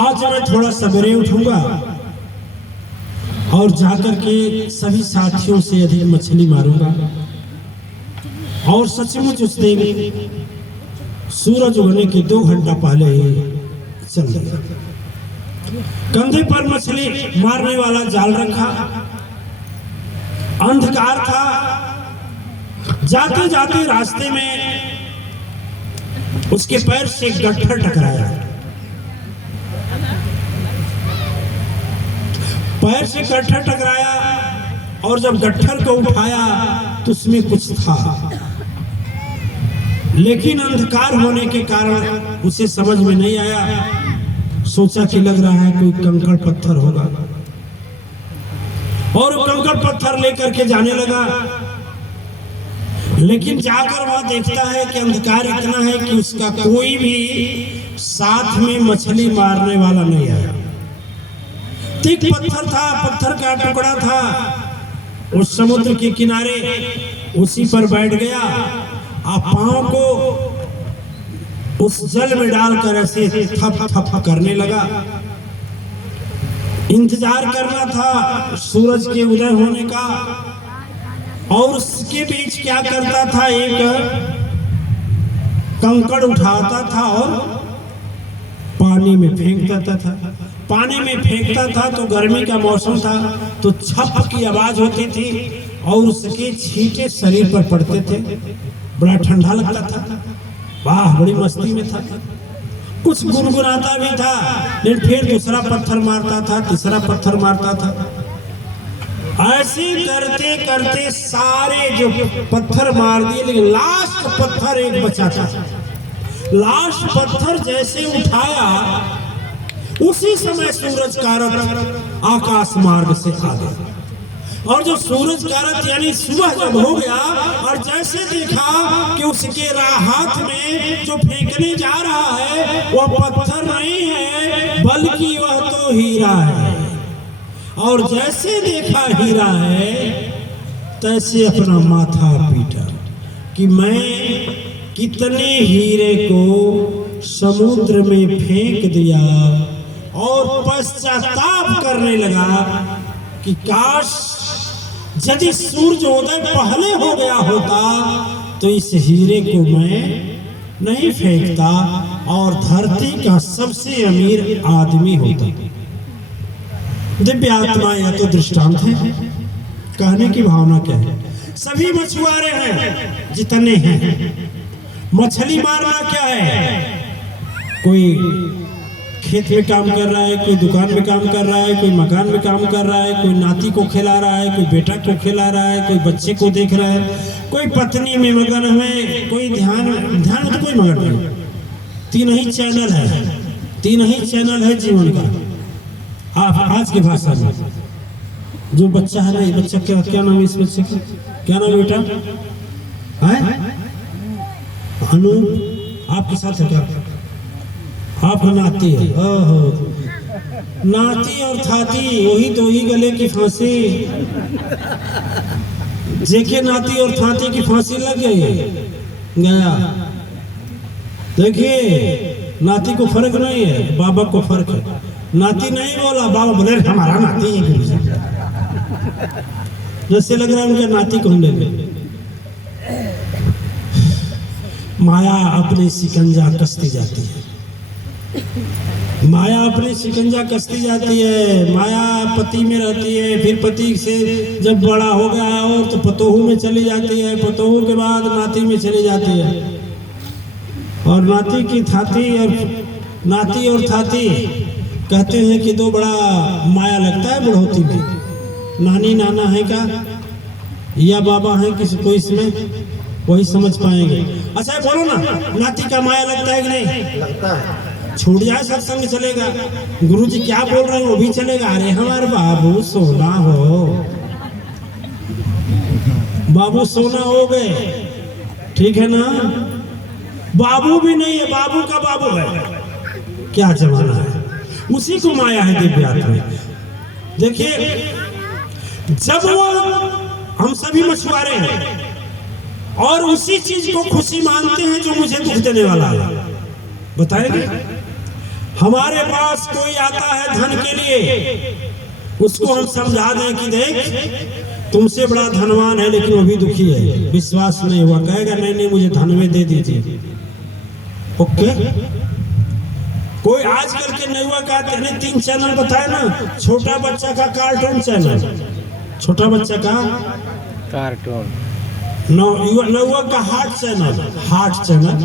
आज मैं थोड़ा सवेरे उठूंगा और जाकर के सभी साथियों से अधिक मछली मारूंगा। और सचमुच उस दिन सूरज उगने के 2 घंटा पहले ही चल गया। कंधे पर मछली मारने वाला जाल रखा, अंधकार था। जाते जाते रास्ते में उसके पैर से एक गट्ठर टकराया। पैर से गट्ठर टकराया और जब गट्ठर को उठाया तो उसमें कुछ था, लेकिन अंधकार होने के कारण उसे समझ में नहीं आया। सोचा कि लग रहा है कोई कंकड़ पत्थर होगा और कंकड़ पत्थर लेकर के जाने लगा। लेकिन जाकर वह देखता है कि अंधकार इतना है कि उसका कोई भी साथ में मछली मारने वाला नहीं आया। एक पत्थर था, पत्थर का टुकड़ा था, उस समुद्र के किनारे उसी पर बैठ गया। आप पांव को उस जल में डालकर ऐसे थप थप करने लगा। इंतजार करना था सूरज के उदय होने का। और उसके बीच क्या करता था, एक कंकड़ उठाता था और पानी में फेंक देता था। पानी में फेंकता था तो गर्मी का मौसम था तो छप की आवाज होती थी और उसके छींटे शरीर पर पड़ते थे। बड़ा ठंडा लगता था। वाह, बड़ी मस्ती में था। कुछ गुनगुनाता भी था, लेकिन फिर दूसरा पत्थर मारता था, तीसरा पत्थर मारता था। ऐसे करते करते सारे जो पत्थर मार दिए, लेकिन लास्ट पत्थर एक बचा था। लास्ट पत्थर जैसे उठाया उसी समय सूरज का रथ आकाश मार्ग से आ गया। और जो सूरज का रथ यानी सुबह जब हो गया और जैसे देखा कि उसके हाथ में जो फेंकने जा रहा है वह पत्थर नहीं है बल्कि वह तो हीरा है। और जैसे देखा हीरा है तैसे अपना माथा पीटा कि मैं कितने हीरे को समुद्र में फेंक दिया। और पश्चाताप करने लगा कि काश यदि सूर्योदय पहले हो गया होता तो इस हीरे को मैं नहीं फेंकता और धरती का सबसे अमीर आदमी होता। दिव्य आत्मा यह तो दृष्टांत है। कहने की भावना क्या है? सभी मछुआरे हैं जितने हैं। मछली मारना क्या है? कोई खेत में काम कर रहा है, कोई दुकान में काम कर रहा है, कोई मकान में काम कर रहा है, कोई नाती को खिला रहा है, कोई बेटा को खिला रहा है, कोई बच्चे को देख रहा है, कोई पत्नी में मगन है, कोई ध्यान में तो कोई मगन नहीं। 3 ही चैनल है, 3 ही चैनल है जीवन का। आप आज की भाषा में जो बच्चा है ना, ये बच्चा क्या नाम है इस बच्चे का? क्या नाम है बेटा? अनु, आपके साथ है क्या? आप नाती है। ओहो, नाती और थाती वही तो ही गले की फांसी। जेके नाती और थाती की फांसी लग गई गया। देखिए, नाती को फर्क नहीं है, बाबा को फर्क है। नाती नहीं बोला, बाबा बोले हमारा नाती है। जैसे लग रहा है उनका नाती को हम ले गए। माया अपनी शिकंजा कसती जाती है। माया अपनी शिकंजा कसती जाती है। माया पति में रहती है, फिर पति से जब बड़ा हो गया और तो पतोहू में चली जाती है, पतोहू के बाद नाती में चली जाती है। और नाती की थाती और नाती और थाती कहते हैं कि 2 बड़ा माया लगता है बुढ़ौती में। नानी नाना है क्या या बाबा है किसी को, इसमें वही समझ पाएंगे। अच्छा बोलो ना, नाती का माया लगता है कि नहीं? लगता है। छूट जाए सत्संग चलेगा, गुरुजी क्या बोल रहे हैं वो भी चलेगा। अरे हमारे बाबू सोना हो, बाबू सोना हो गए, ठीक है ना? बाबू भी नहीं है, बाबू का बाबू है। क्या जमाना है, उसी को माया है दिव्य आत्मा। देखिए, जब वो हम सभी मछुआरे हैं और उसी चीज को खुशी मानते हैं जो मुझे दुख देने वाला है। बताएंगे हमारे पास कोई आता है धन के लिए, उसको हम समझा दें कि देख तुमसे बड़ा धनवान है लेकिन वो भी दुखी है, विश्वास नहीं हुआ, कहेगा नहीं नहीं मुझे धन में दे दीजिए। ओके, कोई आजकल के नौवा कहते हैं 3 चैनल बताए ना, छोटा बच्चा का कार्टून चैनल, छोटा बच्चा का कार्टून, नौवा का हार्ट चैनल,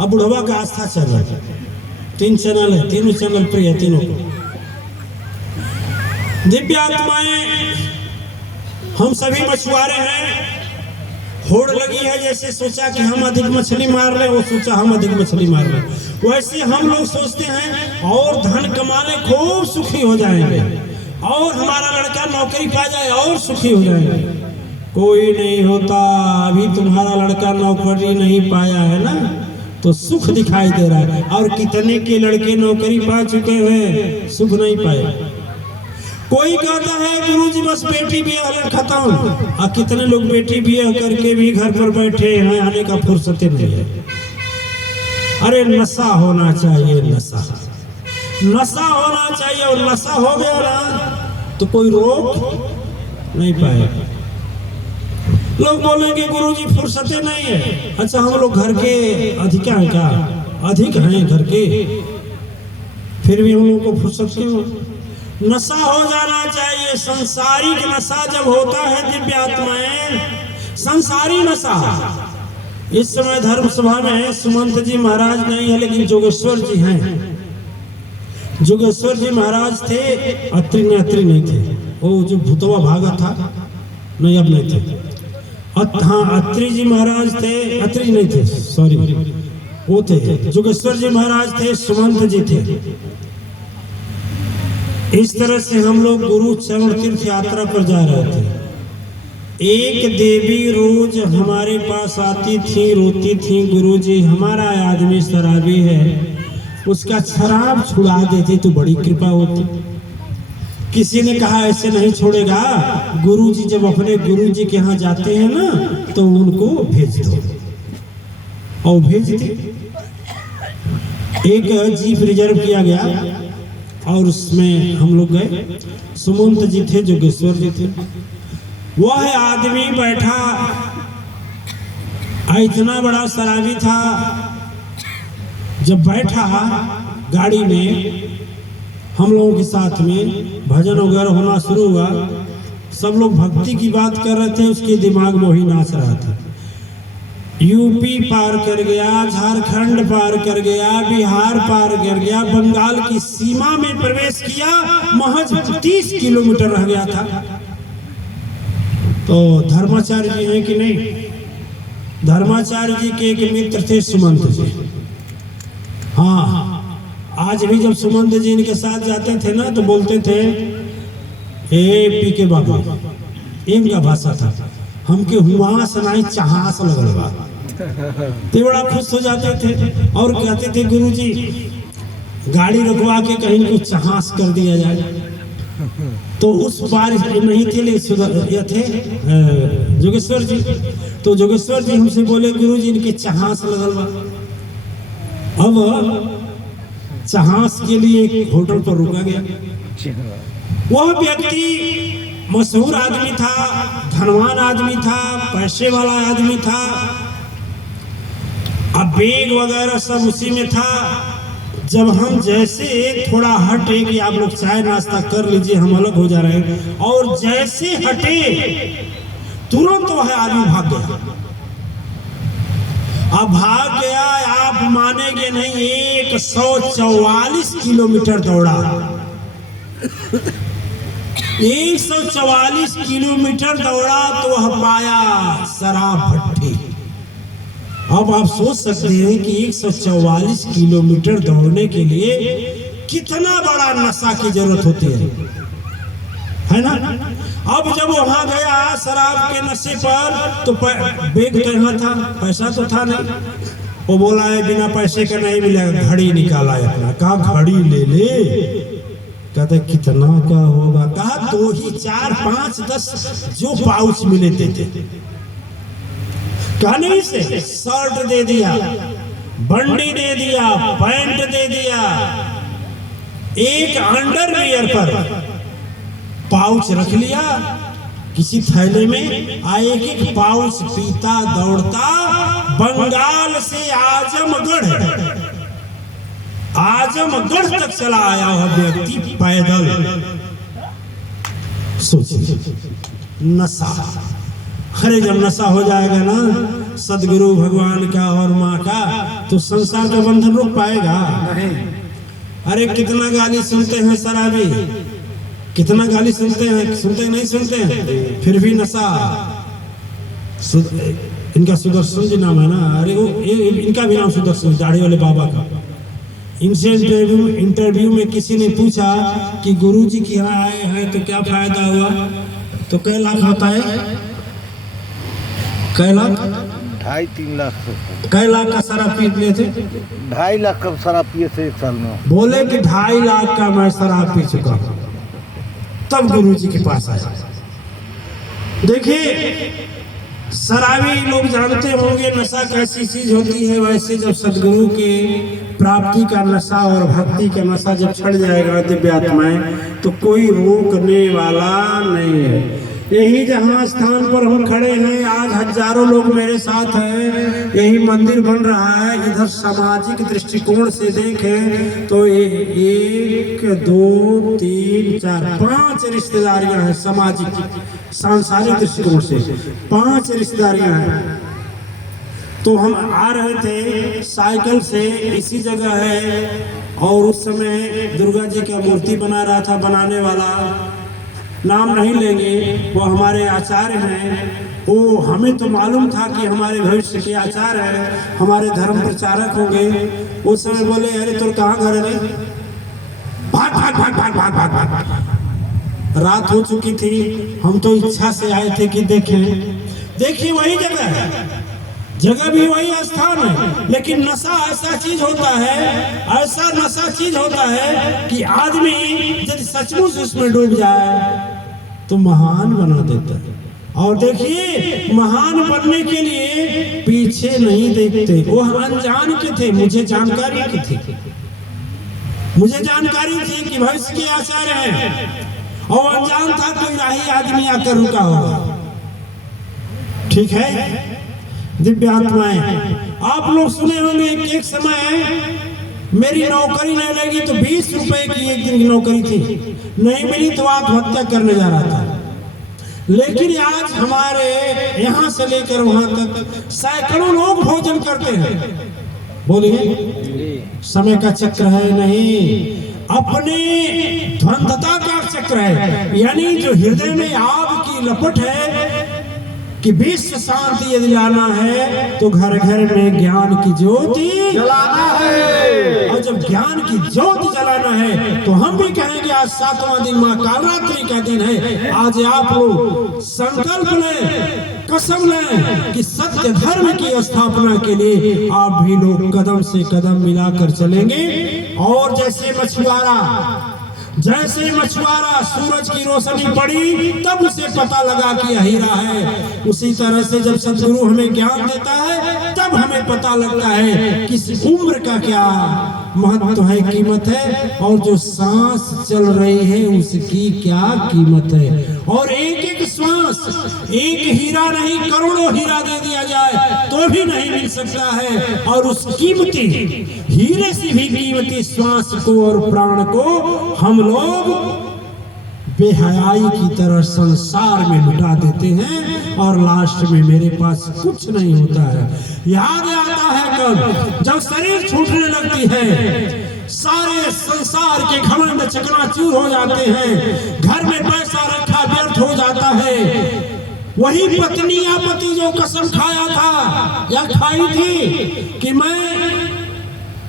अब बुढ़वा का आस्था चैनल, 3 चैनल है, तीनों चैनल प्रिय है तीनों को। दिव्य आत्माएं हम सभी मछुआरे हैं, होड़ लगी है, जैसे सोचा कि हम अधिक मछली मार ले, वो सोचा हम अधिक मछली मार ले, वैसे हम लोग सोचते हैं और धन कमाने खूब सुखी हो जाएंगे और हमारा लड़का नौकरी पा जाए और सुखी हो जाएंगे। कोई नहीं होता, अभी तुम्हारा लड़का नौकरी नहीं पाया है ना तो सुख दिखाई दे रहा है, और कितने के लड़के नौकरी पा चुके हैं सुख नहीं पाए। कोई कहता है गुरुजी बस बेटी ब्याह खत्म, और कितने लोग बेटी ब्याह करके भी घर पर बैठे हैं, आने का फुर्सत नहीं है। अरे नशा होना चाहिए, नशा होना चाहिए, और नशा हो गया ना तो कोई रोक नहीं पाएगा। लोग बोलेंगे गुरुजी फुर्सतें नहीं है, अच्छा हम लोग घर के अधिक हैं क्या? अधिक हैं घर के, फिर भी हम लोग को फुर्सत क्यों? नशा हो जाना चाहिए, संसारिक नशा जब होता है दिव्य आत्माएं, संसारी नशा। इस समय धर्म सभा में सुमंत जी महाराज नहीं है लेकिन जोगेश्वर जी हैं। जोगेश्वर जी महाराज थे, अत्रि नहीं थे, वो जो भूतवा भागा था नहीं, अब नहीं थे। हाँ, अत्रि जी महाराज थे, अत्रि नहीं थे, सॉरी वो थे। जोगेश्वर जी महाराज थे, सुमंत जी थे। इस तरह से हम लोग गुरु चरण तीर्थ यात्रा पर जा रहे थे। एक देवी रोज हमारे पास आती थी, रोती थी, गुरुजी हमारा आदमी शराबी है, उसका शराब छुड़ा देती तो बड़ी कृपा होती। किसी ने कहा ऐसे नहीं छोड़ेगा, गुरुजी जब अपने गुरुजी के यहाँ जाते हैं ना तो उनको भेज दो, और भेज दे। एक जीप रिजर्व किया गया और उसमें हम लोग गए। सुमंत जी थे, जोगेश्वर जी थे। वह आदमी बैठा, इतना बड़ा शराबी था, जब बैठा गाड़ी में हम लोगों के साथ में भजन वगैरह होना शुरू हुआ, सब लोग भक्ति की बात कर रहे थे, उसके दिमाग में वही नाच रहा था। यूपी पार कर गया, झारखंड पार कर गया, बिहार पार कर गया, बंगाल की सीमा में प्रवेश किया, महज 30 किलोमीटर रह गया था। तो धर्माचार्य जी हैं कि नहीं? धर्माचार्य जी के एक मित्र थे सुमंत जी। हाँ, आज भी जब सुमंत जी इनके साथ जाते थे ना तो बोलते थे ए पी के बाबा, इनका भाषा था, हमके हुआ सनाई चहास लगल बा, ते बड़ा खुश हो जाते थे और कहते थे गुरुजी गाड़ी रुकवा के कहीं कुछ चहास कर दिया जाए। तो उस बार नहीं थे, ये थे जोगेश्वर जी। तो जोगेश्वर जी हमसे बोले गुरुजी इनके चहास लगल बा। अब चहास के लिए एक होटल पर रुका गया। वह व्यक्ति मशहूर आदमी था, धनवान आदमी था, पैसे वाला आदमी था, अब बैग वगैरह सब उसी में था। जब हम जैसे थोड़ा हटे कि आप लोग चाय नाश्ता कर लीजिए, हम अलग हो जा रहे हैं, और जैसे हटे तुरंत वह आदमी भाग गया। अब भाग गया, आप मानेंगे नहीं, 144 किलोमीटर दौड़ा। 144 किलोमीटर दौड़ा तो वह पाया शराब भट्टी। अब आप सोच सकते हैं कि 144 किलोमीटर दौड़ने के लिए कितना बड़ा नशा की जरूरत होती है ना? अब जब वहां गया शराब के नशे पर तो बैग तो यहाँ था, पैसा तो था नहीं। वो बोला है बिना पैसे का नहीं मिलेगा, घड़ी निकाला है अपना, कहा घड़ी ले ले, कहते कितना का होगा, कहा 2 ही 4 5 10 जो पाउच मिले थे। कहा नहीं से शर्ट दे दिया, बंडी दे दिया, पैंट दे दिया, एक अंडरवियर पर पाउच रख लिया किसी थैले में, एक एक पाउच पीता दौड़ता बंगाल से आजमगढ़ तक चला आया वह व्यक्ति पैदल। सोचिए नशा, अरे जब नशा हो जाएगा ना सदगुरु भगवान का और माँ का, तो संसार का बंधन रुक पाएगा नहीं। अरे कितना गाली सुनते हैं शराबी, कितना गाली सुनते हैं, सुनते नहीं सुनते हैं, फिर भी नशा। इनका सुदर्शन जी नाम है ना, अरे वो इनका भी नाम सुदर्शन, दाढ़ी वाले बाबा का। इनसे इंटरव्यू में किसी ने पूछा कि गुरुजी के यहाँ आए हैं तो क्या फायदा हुआ, तो कै लाख होता है, कै लाख, 2.5-3 लाख, कै लाख का शराब पी लिए थे, 2.5 लाख का शराब पिए थे एक साल में। बोले कि 2.5 लाख का मैं शराब पी चुका हूँ, तब गुरुजी के पास आया। देखिए शराबी लोग जानते होंगे नशा कैसी चीज होती है, वैसे जब सदगुरु के प्राप्ति का नशा और भक्ति का नशा जब छड़ जाएगा दिव्य आत्माएं, तो कोई रोकने वाला नहीं है। यही जहाँ स्थान पर हम खड़े हैं, आज हजारों लोग मेरे साथ हैं, यही मंदिर बन रहा है। इधर सामाजिक दृष्टिकोण से देखें तो 1 2 3 4 5 रिश्तेदारियां हैं, सामाजिक सांसारिक दृष्टिकोण से 5 रिश्तेदारियां हैं। तो हम आ रहे थे साइकिल से, इसी जगह है, और उस समय दुर्गा जी का मूर्ति बना रहा था बनाने वाला, नाम नहीं लेंगे, वो हमारे आचार्य हैं। वो हमें तो मालूम था कि हमारे भविष्य के आचार्य हैं, हमारे धर्म प्रचारक होंगे। उस समय बोले अरे तो कहाँ घर है, भाग भाग भाग भाग भाग भाग भाग। रात हो चुकी थी, हम तो इच्छा से आए थे कि देखिए वही जगह है, जगह भी वही स्थान है, लेकिन नशा ऐसा चीज होता है, ऐसा नशा चीज होता है कि आदमी यदि सचमुच उसमें डूब जाए तो महान बना देता है। और देखिए महान बनने के लिए पीछे नहीं देखते। वो अनजान के थे, मुझे जानकारी की थी, मुझे जानकारी थी कि भविष्य के आचार्य हैं, और अनजान था कोई राही आदमी आकर रुका होगा। ठीक है दिव्य आत्माएं, आप लोग सुने होंगे कि एक समय मेरी नौकरी नहीं लगी तो 20 रुपए की एक दिन की नौकरी थी, नहीं मिली तो आत्महत्या करने जा रहा था। लेकिन आज हमारे यहाँ से लेकर वहां तक सैकड़ों लोग भोजन करते हैं। बोलिए समय का चक्र है नहीं, अपने ध्वंधता का चक्र है, यानी जो हृदय में आग की लपट है कि विश्व शांति यदि लाना है तो घर घर में ज्ञान की ज्योति जलाना है। और जब ज्ञान की ज्योति जलाना है तो हम भी कहेंगे आज 7वां दिन मां कालरात्रि का दिन है। आज आप लोग संकल्प लें, कसम लें कि सत्य धर्म की स्थापना के लिए आप भी लोग कदम से कदम मिलाकर चलेंगे। और जैसे मछुआरा सूरज की रोशनी पड़ी तब उसे पता लगा कि यह हीरा है, उसी तरह से जब सदगुरु हमें ज्ञान देता है तब हमें पता लगता है कि इस उम्र का क्या महत्व है, कीमत है, और जो सांस चल रही है उसकी क्या कीमत है। और एक एक श्वास, एक हीरा नहीं करोड़ों हीरा दे दिया जाए तो भी नहीं मिल सकता है। और उस कीमती हीरे से भी कीमती श्वास को और प्राण को हम लोग बेहयाई की तरह संसार में लुटा देते हैं, और लास्ट में मेरे पास कुछ नहीं होता है। याद आता है कब जब शरीर छूटने लगती है, सारे संसार के घमंड चकनाचूर हो जाते हैं, घर में पैसा रखा व्यर्थ हो जाता है। वही पत्नी या पति जो कसम खाया था या खाई थी कि मैं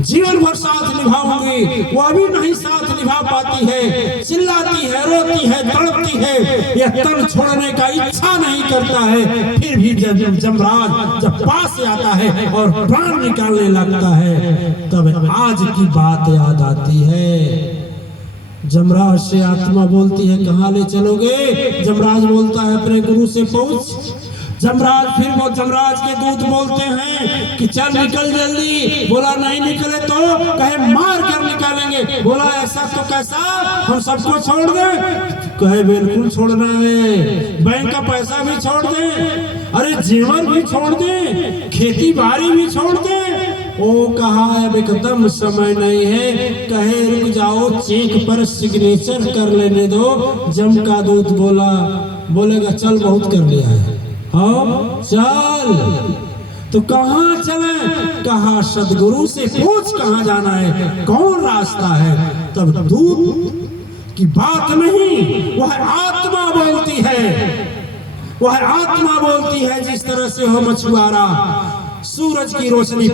जीवन भर साथ निभाऊंगी, वो अभी नहीं साथ निभा पाती है, चिल्लाती है, रोती है, तड़पती है, यह तन छोड़ने का इच्छा नहीं करता है। फिर भी जब जमराज जब पास आता है और प्राण निकालने लगता है तब आज की बात याद आती है। जमराज से आत्मा बोलती है कहाँ ले चलोगे? जमराज बोलता है अपने गुरु से पूछ, जमराज फिर वो जमराज के दूत बोलते हैं कि चल निकल जल्दी। बोला नहीं निकले तो कहे मार कर निकालेंगे। बोला ऐसा तो कैसा, हम सबको छोड़ दें? कहे बिल्कुल छोड़ना है, बैंक का पैसा भी छोड़ दें, अरे जीवन भी छोड़ दें, खेती बाड़ी भी छोड़ दें। ओ कहा अब एकदम समय नहीं है। कहे रुक जाओ, चेक पर सिग्नेचर कर लेने दो। जम का दूत बोलेगा चल बहुत कर लिया है, हाँ चल। तो कहाँ चले? कहा सदगुरु से पूछ कहाँ जाना है, कौन रास्ता है। तब दूत की बात नहीं, वह आत्मा बोलती है, वह आत्मा बोलती है। जिस तरह से हो मछुआरा सूरज की रोशनी